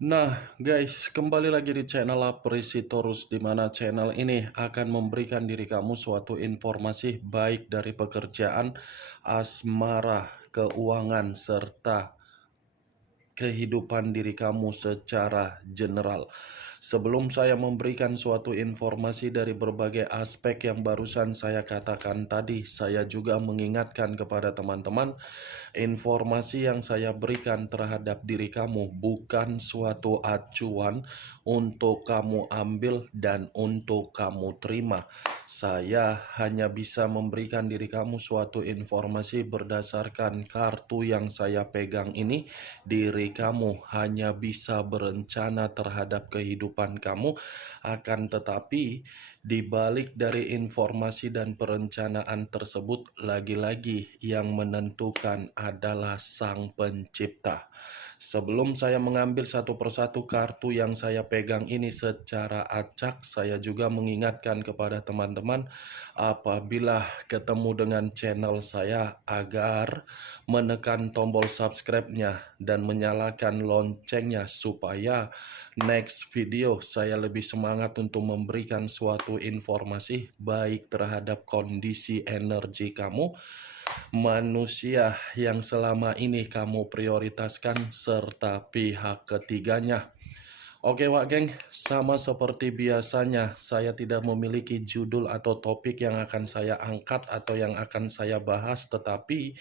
Nah, guys, kembali lagi di channel Apresitorus, di mana channel ini akan memberikan diri kamu suatu informasi baik dari pekerjaan, asmara, keuangan, serta kehidupan diri kamu secara general. Sebelum saya memberikan suatu informasi dari berbagai aspek yang barusan saya katakan tadi, saya juga mengingatkan kepada teman-teman, informasi yang saya berikan terhadap diri kamu bukan suatu acuan untuk kamu ambil dan untuk kamu terima. Saya hanya bisa memberikan diri kamu suatu informasi berdasarkan kartu yang saya pegang ini. Diri kamu hanya bisa berencana terhadap kehidupan kamu, akan tetapi di balik dari informasi dan perencanaan tersebut, lagi-lagi yang menentukan adalah Sang Pencipta. Sebelum saya mengambil satu persatu kartu yang saya pegang ini secara acak, saya juga mengingatkan kepada teman-teman apabila ketemu dengan channel saya agar menekan tombol subscribe-nya dan menyalakan loncengnya supaya next video saya lebih semangat untuk memberikan suatu informasi baik terhadap kondisi energi kamu, manusia yang selama ini kamu prioritaskan, serta pihak ketiganya. Oke Wak Geng, sama seperti biasanya saya tidak memiliki judul atau topik yang akan saya angkat atau yang akan saya bahas, tetapi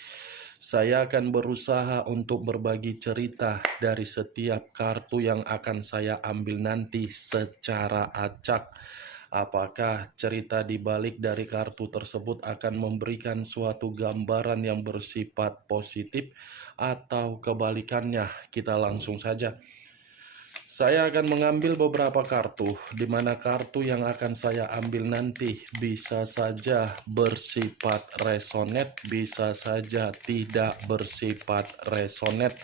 saya akan berusaha untuk berbagi cerita dari setiap kartu yang akan saya ambil nanti secara acak. Apakah cerita di balik dari kartu tersebut akan memberikan suatu gambaran yang bersifat positif atau kebalikannya? Kita langsung saja. Saya akan mengambil beberapa kartu, di mana kartu yang akan saya ambil nanti bisa saja bersifat resonate, bisa saja tidak bersifat resonate.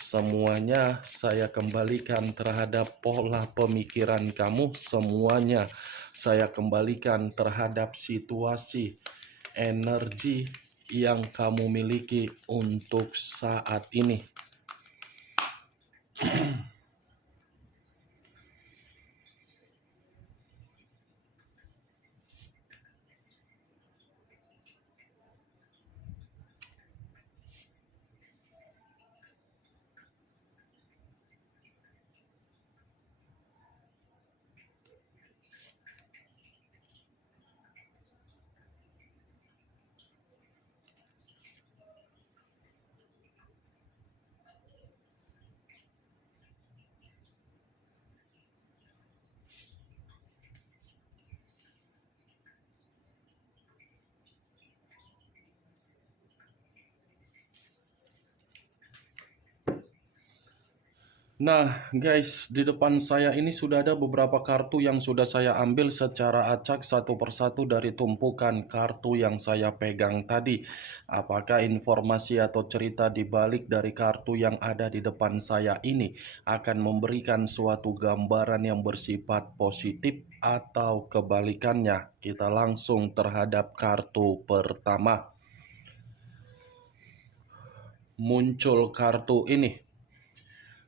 Semuanya saya kembalikan terhadap pola pemikiran kamu, semuanya saya kembalikan terhadap situasi, energi yang kamu miliki untuk saat ini. Nah guys, di depan saya ini sudah ada beberapa kartu yang sudah saya ambil secara acak satu persatu dari tumpukan kartu yang saya pegang tadi. Apakah informasi atau cerita di balik dari kartu yang ada di depan saya ini akan memberikan suatu gambaran yang bersifat positif atau kebalikannya? Kita langsung terhadap kartu pertama. Muncul kartu ini.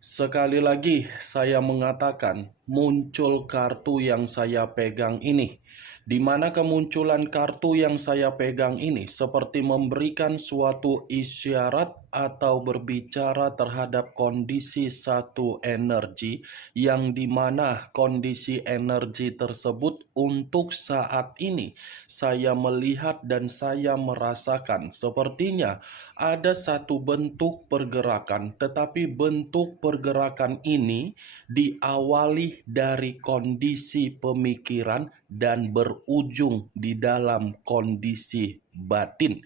Sekali lagi saya mengatakan muncul kartu yang saya pegang ini, di mana kemunculan kartu yang saya pegang ini seperti memberikan suatu isyarat atau berbicara terhadap kondisi satu energi, yang dimana kondisi energi tersebut untuk saat ini saya melihat dan saya merasakan sepertinya ada satu bentuk pergerakan, tetapi bentuk pergerakan ini diawali dari kondisi pemikiran dan berujung di dalam kondisi batin.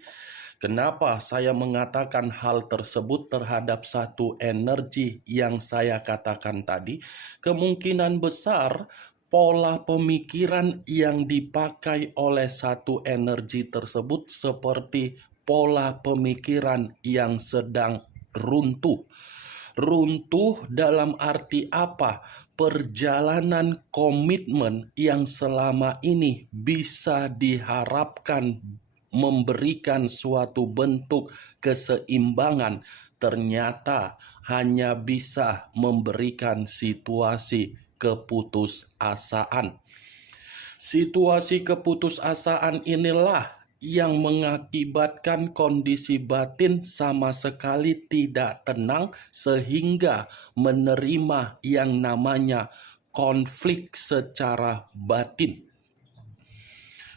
Kenapa saya mengatakan hal tersebut terhadap satu energi yang saya katakan tadi? Kemungkinan besar pola pemikiran yang dipakai oleh satu energi tersebut seperti pola pemikiran yang sedang runtuh. Runtuh dalam arti apa? Perjalanan komitmen yang selama ini bisa diharapkan memberikan suatu bentuk keseimbangan, ternyata hanya bisa memberikan situasi keputusasaan. Situasi keputusasaan inilah yang mengakibatkan kondisi batin sama sekali tidak tenang sehingga menerima yang namanya konflik secara batin.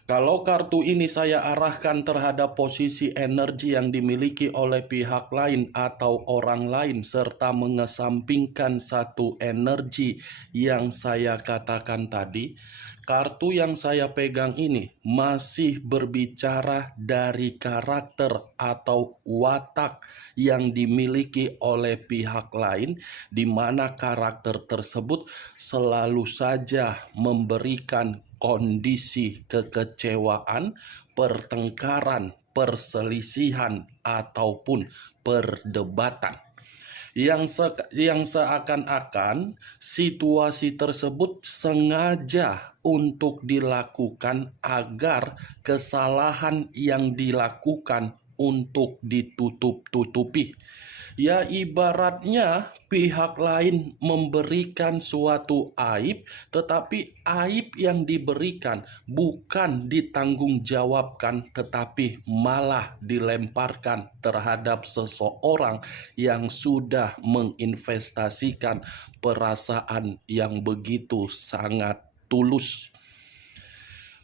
Kalau kartu ini saya arahkan terhadap posisi energi yang dimiliki oleh pihak lain atau orang lain serta mengesampingkan satu energi yang saya katakan tadi, kartu yang saya pegang ini masih berbicara dari karakter atau watak yang dimiliki oleh pihak lain, di mana karakter tersebut selalu saja memberikan kondisi kekecewaan, pertengkaran, perselisihan, ataupun perdebatan. Yang seakan-akan situasi tersebut sengaja untuk dilakukan agar kesalahan yang dilakukan untuk ditutup-tutupi. Ya, ibaratnya pihak lain memberikan suatu aib, tetapi aib yang diberikan bukan ditanggungjawabkan, tetapi malah dilemparkan terhadap seseorang yang sudah menginvestasikan perasaan yang begitu sangat tulus.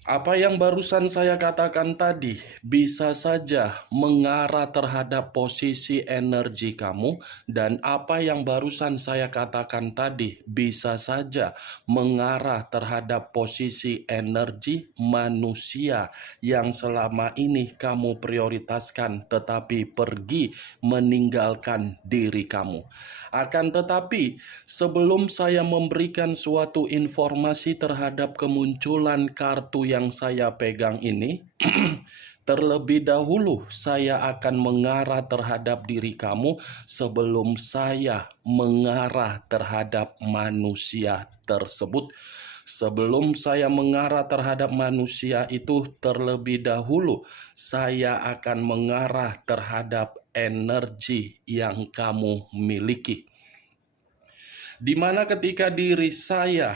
Apa yang barusan saya katakan tadi bisa saja mengarah terhadap posisi energi kamu, dan apa yang barusan saya katakan tadi bisa saja mengarah terhadap posisi energi manusia yang selama ini kamu prioritaskan tetapi pergi meninggalkan diri kamu. Akan tetapi, sebelum saya memberikan suatu informasi terhadap kemunculan kartu yang saya pegang ini, terlebih dahulu saya akan mengarah terhadap diri kamu sebelum saya mengarah terhadap manusia tersebut. Sebelum saya mengarah terhadap manusia itu, terlebih dahulu saya akan mengarah terhadap energi yang kamu miliki. Di mana ketika diri saya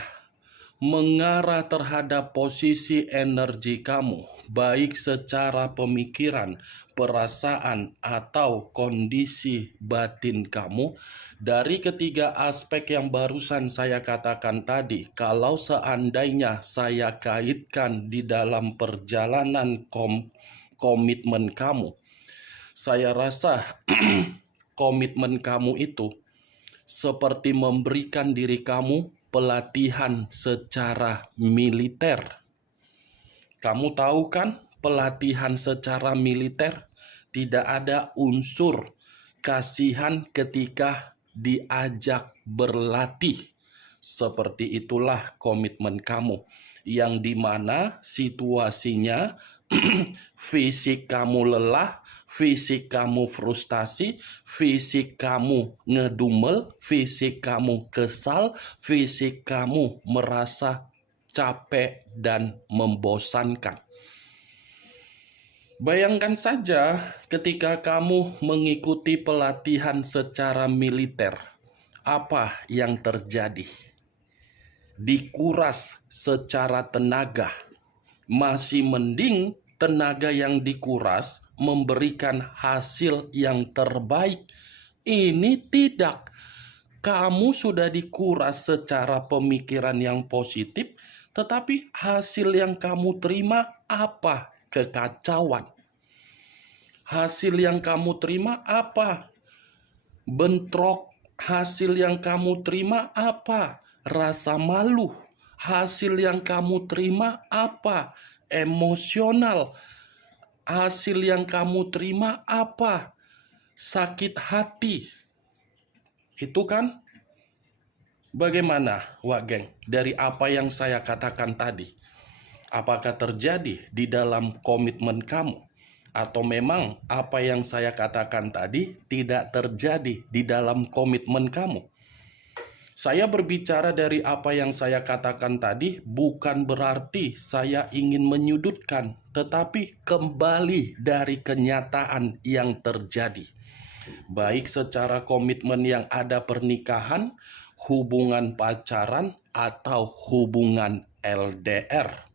mengarah terhadap posisi energi kamu, baik secara pemikiran, perasaan, atau kondisi batin kamu, dari ketiga aspek yang barusan saya katakan tadi, kalau seandainya saya kaitkan di dalam perjalanan komitmen kamu, saya rasa komitmen kamu itu seperti memberikan diri kamu pelatihan secara militer. Kamu tahu kan, pelatihan secara militer tidak ada unsur kasihan ketika diajak berlatih. Seperti itulah komitmen kamu, yang dimana situasinya fisik kamu lelah, fisik kamu frustasi, fisik kamu ngedumel, fisik kamu kesal, fisik kamu merasa capek dan membosankan. Bayangkan saja ketika kamu mengikuti pelatihan secara militer, apa yang terjadi? Dikuras secara tenaga. Masih mending tenaga yang dikuras memberikan hasil yang terbaik. Ini tidak. Kamu sudah dikuras secara pemikiran yang positif, tetapi hasil yang kamu terima apa? Kekacauan. Hasil yang kamu terima apa? Bentrok. Hasil yang kamu terima apa? Rasa malu. Hasil yang kamu terima apa? Emosional. Hasil yang kamu terima apa? Sakit hati. Itu kan? Bagaimana, Wak Geng, dari apa yang saya katakan tadi? Apakah terjadi di dalam komitmen kamu? Atau memang apa yang saya katakan tadi tidak terjadi di dalam komitmen kamu? Saya berbicara dari apa yang saya katakan tadi bukan berarti saya ingin menyudutkan, tetapi kembali dari kenyataan yang terjadi. baik secara komitmen yang ada pernikahan, hubungan pacaran, atau hubungan LDR.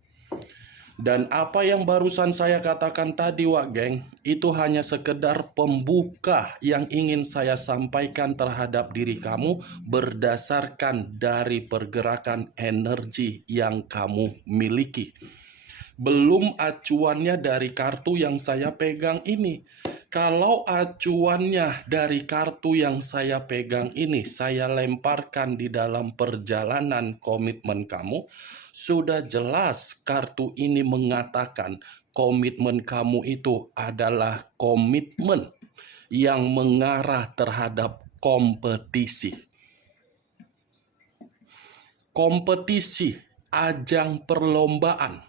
Dan apa yang barusan saya katakan tadi, Wak Geng, itu hanya sekedar pembuka yang ingin saya sampaikan terhadap diri kamu berdasarkan dari pergerakan energi yang kamu miliki. Belum acuannya dari kartu yang saya pegang ini. Kalau acuannya dari kartu yang saya pegang ini, saya lemparkan di dalam perjalanan komitmen kamu, sudah jelas kartu ini mengatakan komitmen kamu itu adalah komitmen yang mengarah terhadap kompetisi. Kompetisi, ajang perlombaan.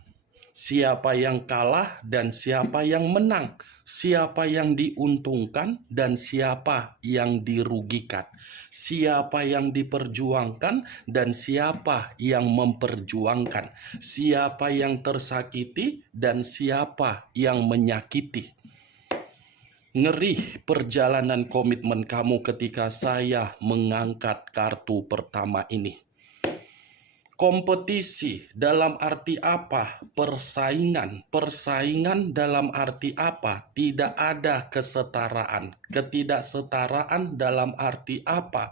Siapa yang kalah dan siapa yang menang, siapa yang diuntungkan dan siapa yang dirugikan, siapa yang diperjuangkan dan siapa yang memperjuangkan, siapa yang tersakiti dan siapa yang menyakiti. Ngeri perjalanan komitmen kamu ketika saya mengangkat kartu pertama ini. Kompetisi dalam arti apa? Persaingan. Persaingan dalam arti apa? Tidak ada kesetaraan. Ketidaksetaraan dalam arti apa?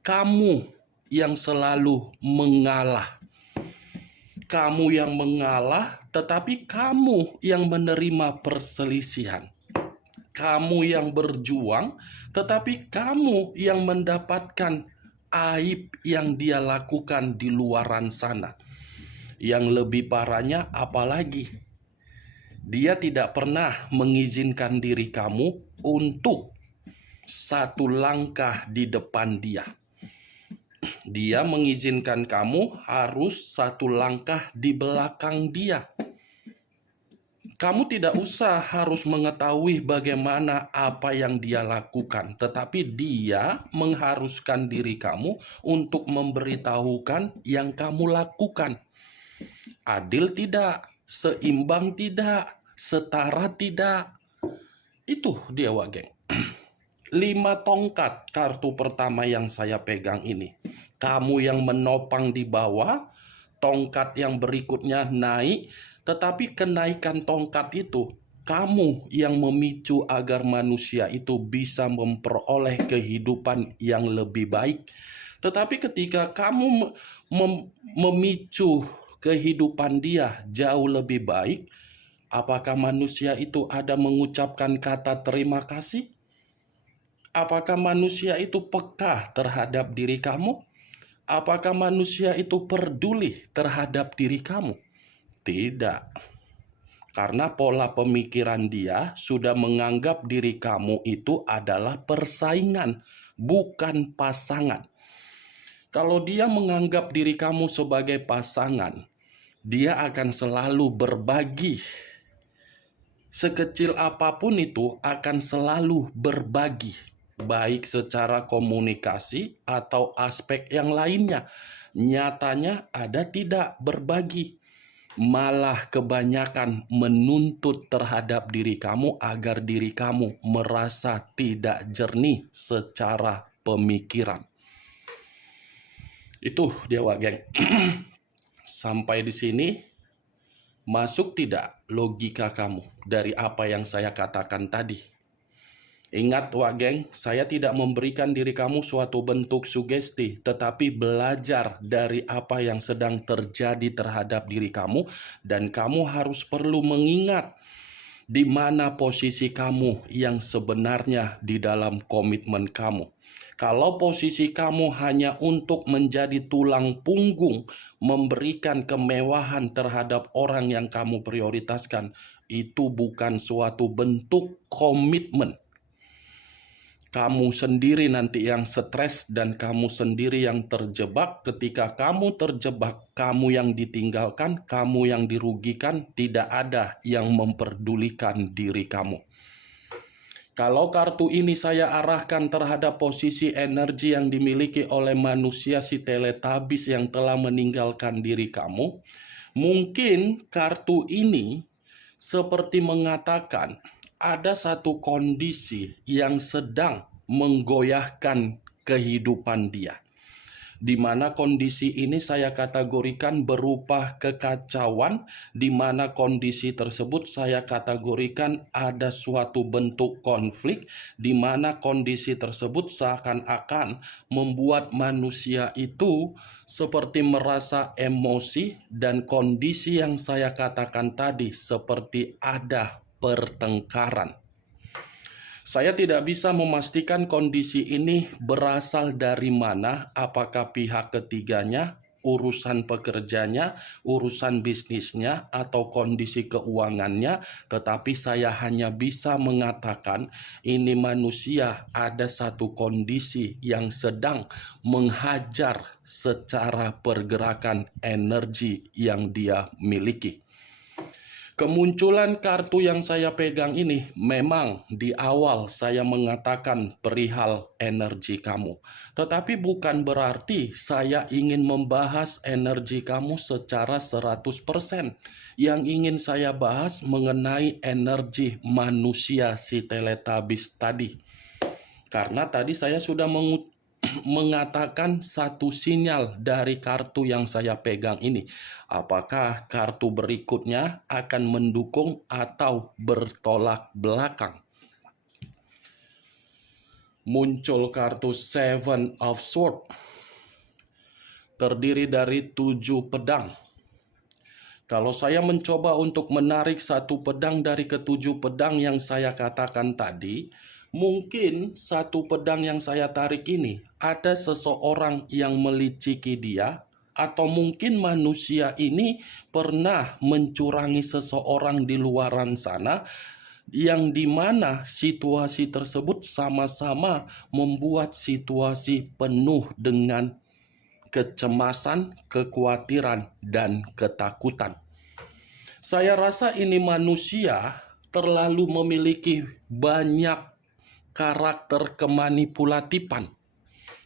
Kamu yang selalu mengalah. Kamu yang mengalah, tetapi kamu yang menerima perselisihan. Kamu yang berjuang, tetapi kamu yang mendapatkan aib yang dia lakukan di luaran sana. Yang lebih parahnya apalagi, dia tidak pernah mengizinkan diri kamu untuk satu langkah di depan dia. Dia mengizinkan kamu harus satu langkah di belakang dia. Kamu tidak usah harus mengetahui bagaimana apa yang dia lakukan, tetapi dia mengharuskan diri kamu untuk memberitahukan yang kamu lakukan. Adil tidak, seimbang tidak, setara tidak. Itu dia, Wak Geng. 5 tongkat kartu pertama yang saya pegang ini. Kamu yang menopang di bawah, tongkat yang berikutnya naik, tetapi kenaikan tongkat itu, kamu yang memicu agar manusia itu bisa memperoleh kehidupan yang lebih baik. Tetapi ketika kamu memicu kehidupan dia jauh lebih baik, apakah manusia itu ada mengucapkan kata terima kasih? Apakah manusia itu peka terhadap diri kamu? Apakah manusia itu peduli terhadap diri kamu? Tidak. Karena pola pemikiran dia sudah menganggap diri kamu itu adalah persaingan, bukan pasangan. Kalau dia menganggap diri kamu sebagai pasangan, dia akan selalu berbagi. Sekecil apapun itu akan selalu berbagi, baik secara komunikasi atau aspek yang lainnya. Nyatanya ada tidak berbagi. Malah kebanyakan menuntut terhadap diri kamu agar diri kamu merasa tidak jernih secara pemikiran. Itu dia, Wak Geng. Sampai di sini masuk tidak logika kamu dari apa yang saya katakan tadi? Ingat, Wak Geng, saya tidak memberikan diri kamu suatu bentuk sugesti, tetapi belajar dari apa yang sedang terjadi terhadap diri kamu, dan kamu harus perlu mengingat di mana posisi kamu yang sebenarnya di dalam komitmen kamu. Kalau posisi kamu hanya untuk menjadi tulang punggung, memberikan kemewahan terhadap orang yang kamu prioritaskan, itu bukan suatu bentuk komitmen. Kamu sendiri nanti yang stres dan kamu sendiri yang terjebak. Ketika kamu terjebak, kamu yang ditinggalkan, kamu yang dirugikan, tidak ada yang memperdulikan diri kamu. Kalau kartu ini saya arahkan terhadap posisi energi yang dimiliki oleh manusia si teletabis yang telah meninggalkan diri kamu, mungkin kartu ini seperti mengatakan, ada satu kondisi yang sedang menggoyahkan kehidupan dia, di mana kondisi ini saya kategorikan berupa kekacauan, di mana kondisi tersebut saya kategorikan ada suatu bentuk konflik, di mana kondisi tersebut seakan-akan membuat manusia itu seperti merasa emosi, dan kondisi yang saya katakan tadi seperti ada pertengkaran. Saya tidak bisa memastikan kondisi ini berasal dari mana, apakah pihak ketiganya, urusan pekerjanya, urusan bisnisnya, atau kondisi keuangannya, tetapi saya hanya bisa mengatakan ini manusia ada satu kondisi yang sedang menghajar secara pergerakan energi yang dia miliki. Kemunculan kartu yang saya pegang ini memang di awal saya mengatakan perihal energi kamu. Tetapi bukan berarti saya ingin membahas energi kamu secara 100%. Yang ingin saya bahas mengenai energi manusia si teletabis tadi. Karena tadi saya sudah mengatakan satu sinyal dari kartu yang saya pegang ini. Apakah kartu berikutnya akan mendukung atau bertolak belakang? Muncul kartu Seven of Swords, terdiri dari 7 pedang. Kalau saya mencoba untuk menarik satu pedang dari ketujuh pedang yang saya katakan tadi, mungkin satu pedang yang saya tarik ini ada seseorang yang meliciki dia, atau mungkin manusia ini pernah mencurangi seseorang di luaran sana, yang dimana situasi tersebut sama-sama membuat situasi penuh dengan kecemasan, kekhawatiran, dan ketakutan. Saya rasa ini manusia terlalu memiliki banyak karakter kemanipulatifan,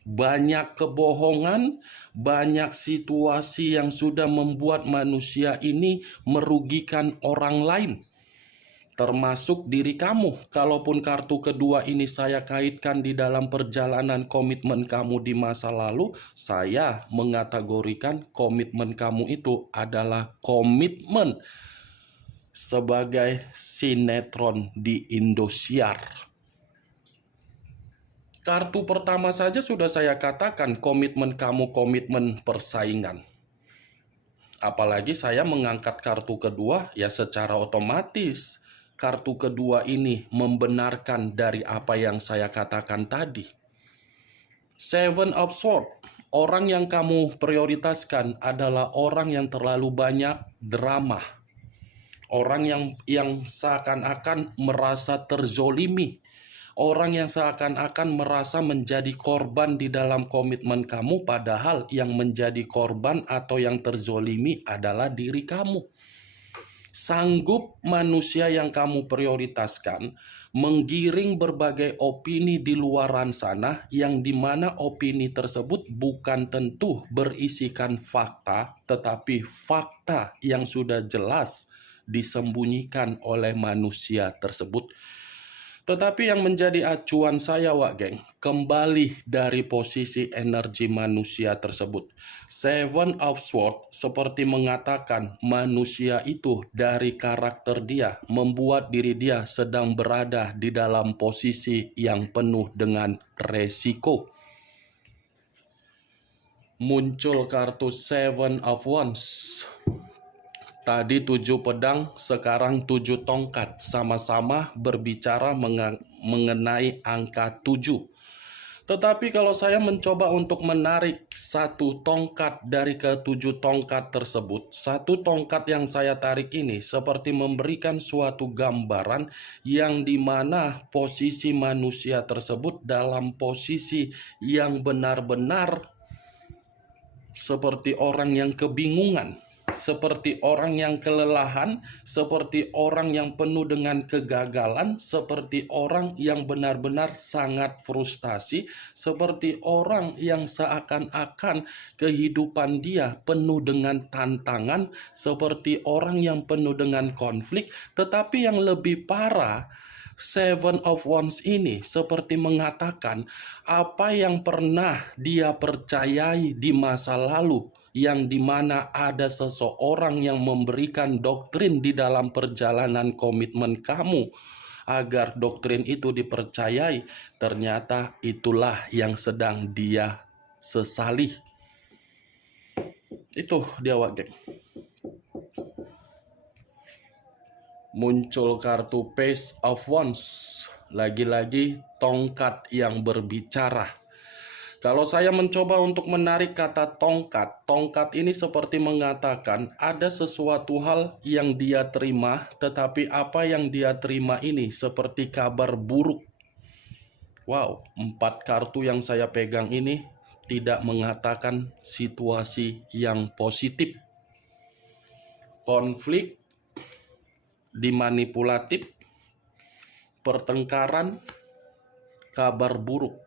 banyak kebohongan, banyak situasi yang sudah membuat manusia ini merugikan orang lain, termasuk diri kamu. Kalaupun kartu kedua ini saya kaitkan di dalam perjalanan komitmen kamu di masa lalu, saya mengategorikan komitmen kamu itu adalah komitmen sebagai sinetron di Indosiar. Kartu pertama saja sudah saya katakan komitmen kamu komitmen persaingan. Apalagi saya mengangkat kartu kedua, ya secara otomatis kartu kedua ini membenarkan dari apa yang saya katakan tadi. Seven of Swords, orang yang kamu prioritaskan adalah orang yang terlalu banyak drama. Orang yang seakan-akan merasa terzolimi. Orang yang seakan-akan merasa menjadi korban di dalam komitmen kamu, padahal yang menjadi korban atau yang terzolimi adalah diri kamu. Sanggup manusia yang kamu prioritaskan menggiring berbagai opini di luaran sana, yang dimana opini tersebut bukan tentu berisikan fakta, tetapi fakta yang sudah jelas disembunyikan oleh manusia tersebut. Tetapi yang menjadi acuan saya, Wak Geng, kembali dari posisi energi manusia tersebut. Seven of Swords seperti mengatakan manusia itu dari karakter dia membuat diri dia sedang berada di dalam posisi yang penuh dengan resiko. Muncul kartu Seven of Wands. Tadi 7 pedang, sekarang 7 tongkat, sama-sama berbicara mengenai angka 7. Tetapi kalau saya mencoba untuk menarik satu tongkat dari ke-7 tongkat tersebut, satu tongkat yang saya tarik ini seperti memberikan suatu gambaran yang dimana posisi manusia tersebut dalam posisi yang benar-benar seperti orang yang kebingungan, seperti orang yang kelelahan, seperti orang yang penuh dengan kegagalan, seperti orang yang benar-benar sangat frustasi, seperti orang yang seakan-akan kehidupan dia penuh dengan tantangan, seperti orang yang penuh dengan konflik. Tetapi yang lebih parah, Seven of Wands ini seperti mengatakan apa yang pernah dia percayai di masa lalu, yang dimana ada seseorang yang memberikan doktrin di dalam perjalanan komitmen kamu agar doktrin itu dipercayai, ternyata itulah yang sedang dia sesali. Itu dia, geng. Muncul kartu Page of Wands, lagi-lagi tongkat yang berbicara. Kalau saya mencoba untuk menarik kata tongkat, tongkat ini seperti mengatakan ada sesuatu hal yang dia terima, tetapi apa yang dia terima ini seperti kabar buruk. Wow, 4 kartu yang saya pegang ini tidak mengatakan situasi yang positif. Konflik, dimanipulatif, pertengkaran, kabar buruk.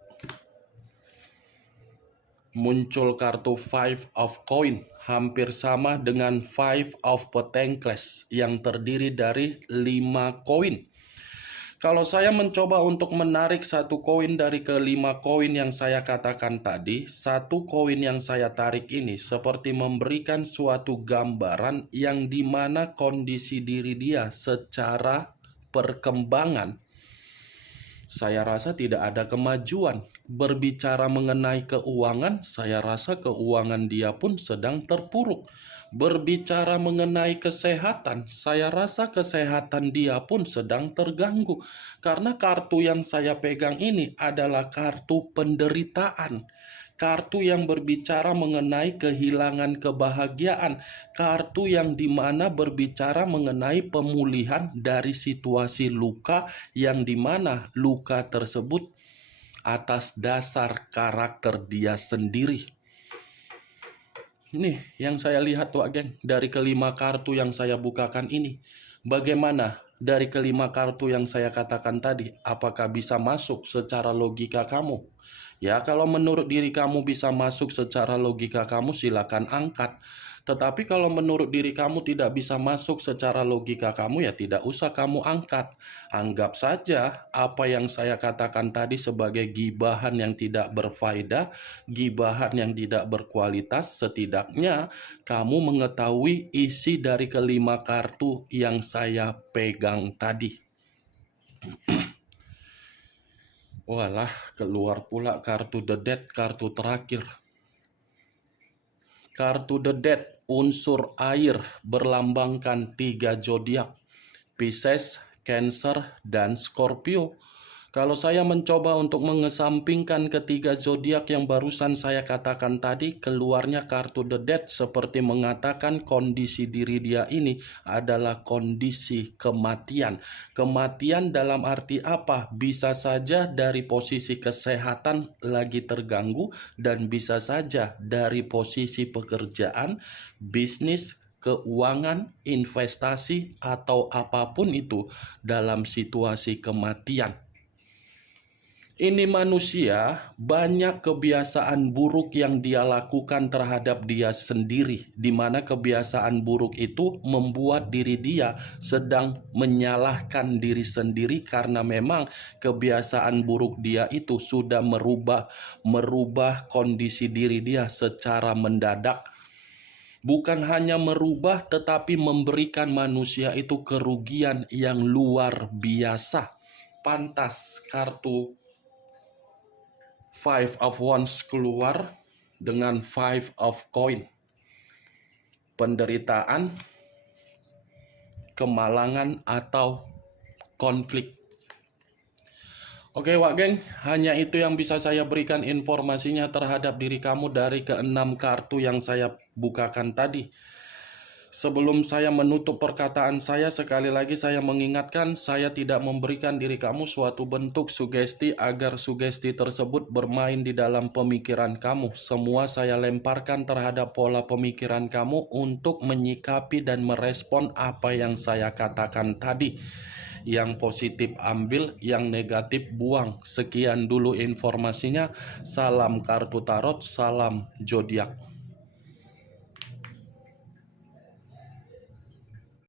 Muncul kartu Five of Coin, hampir sama dengan Five of Pentacles yang terdiri dari 5 koin. Kalau saya mencoba untuk menarik satu koin dari ke-5 koin yang saya katakan tadi, satu koin yang saya tarik ini seperti memberikan suatu gambaran yang dimana kondisi diri dia secara perkembangan, saya rasa tidak ada kemajuan. Berbicara mengenai keuangan, saya rasa keuangan dia pun sedang terpuruk. Berbicara mengenai kesehatan, saya rasa kesehatan dia pun sedang terganggu. Karena kartu yang saya pegang ini adalah kartu penderitaan. Kartu yang berbicara mengenai kehilangan kebahagiaan. Kartu yang dimana berbicara mengenai pemulihan dari situasi luka, yang dimana luka tersebut atas dasar karakter dia sendiri. Ini yang saya lihat tuh, geng, dari ke-5 kartu yang saya bukakan ini. Bagaimana dari ke-5 kartu yang saya katakan tadi? Apakah bisa masuk secara logika kamu? Ya, kalau menurut diri kamu bisa masuk secara logika kamu, silakan angkat. Tetapi kalau menurut diri kamu tidak bisa masuk secara logika kamu, ya tidak usah kamu angkat. Anggap saja apa yang saya katakan tadi sebagai gibahan yang tidak berfaedah, gibahan yang tidak berkualitas. Setidaknya kamu mengetahui isi dari ke-5 kartu yang saya pegang tadi. Walah, keluar pula kartu The Death, kartu terakhir. Kartu The Death, unsur air, berlambangkan 3 zodiak, Pisces, Cancer, dan Scorpio. Kalau saya mencoba untuk mengesampingkan ketiga zodiak yang barusan saya katakan tadi, keluarnya kartu The Death seperti mengatakan kondisi diri dia ini adalah kondisi kematian. Kematian dalam arti apa? Bisa saja dari posisi kesehatan lagi terganggu, dan bisa saja dari posisi pekerjaan, bisnis, keuangan, investasi, atau apapun itu dalam situasi kematian. Ini manusia banyak kebiasaan buruk yang dia lakukan terhadap dia sendiri, di mana kebiasaan buruk itu membuat diri dia sedang menyalahkan diri sendiri, karena memang kebiasaan buruk dia itu sudah merubah kondisi diri dia secara mendadak. Bukan hanya merubah, tetapi memberikan manusia itu kerugian yang luar biasa. Pantas kartu Five of Wands keluar dengan Five of Coin. Penderitaan, kemalangan, atau konflik. Oke, Wak Geng, hanya itu yang bisa saya berikan informasinya terhadap diri kamu dari ke-6 kartu yang saya bukakan tadi. Sebelum saya menutup perkataan saya, sekali lagi saya mengingatkan, saya tidak memberikan diri kamu suatu bentuk sugesti agar sugesti tersebut bermain di dalam pemikiran kamu. Semua saya lemparkan terhadap pola pemikiran kamu untuk menyikapi dan merespon apa yang saya katakan tadi. Yang positif ambil, yang negatif buang. Sekian dulu informasinya. Salam kartu tarot, salam zodiak.